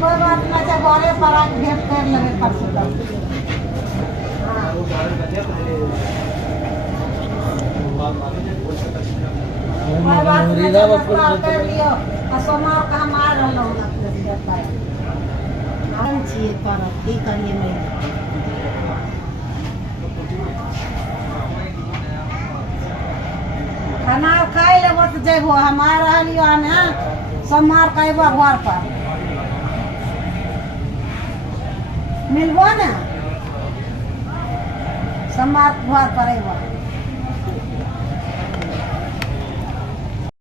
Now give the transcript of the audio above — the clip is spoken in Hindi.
कोई बात ना छै घरे पर आके भेंट कर लेबै परसों तक कोई बात नहीं नाश्ता कर लियो आ सोमवार के हम आ रहलहुँ अपने छियै करब की करिए नहीं खाना खाई लेबो तो जेबो हम आ रहियो ने सोमवार के अयबो घर पर मिलबो ने सोमवार घर पर अयबो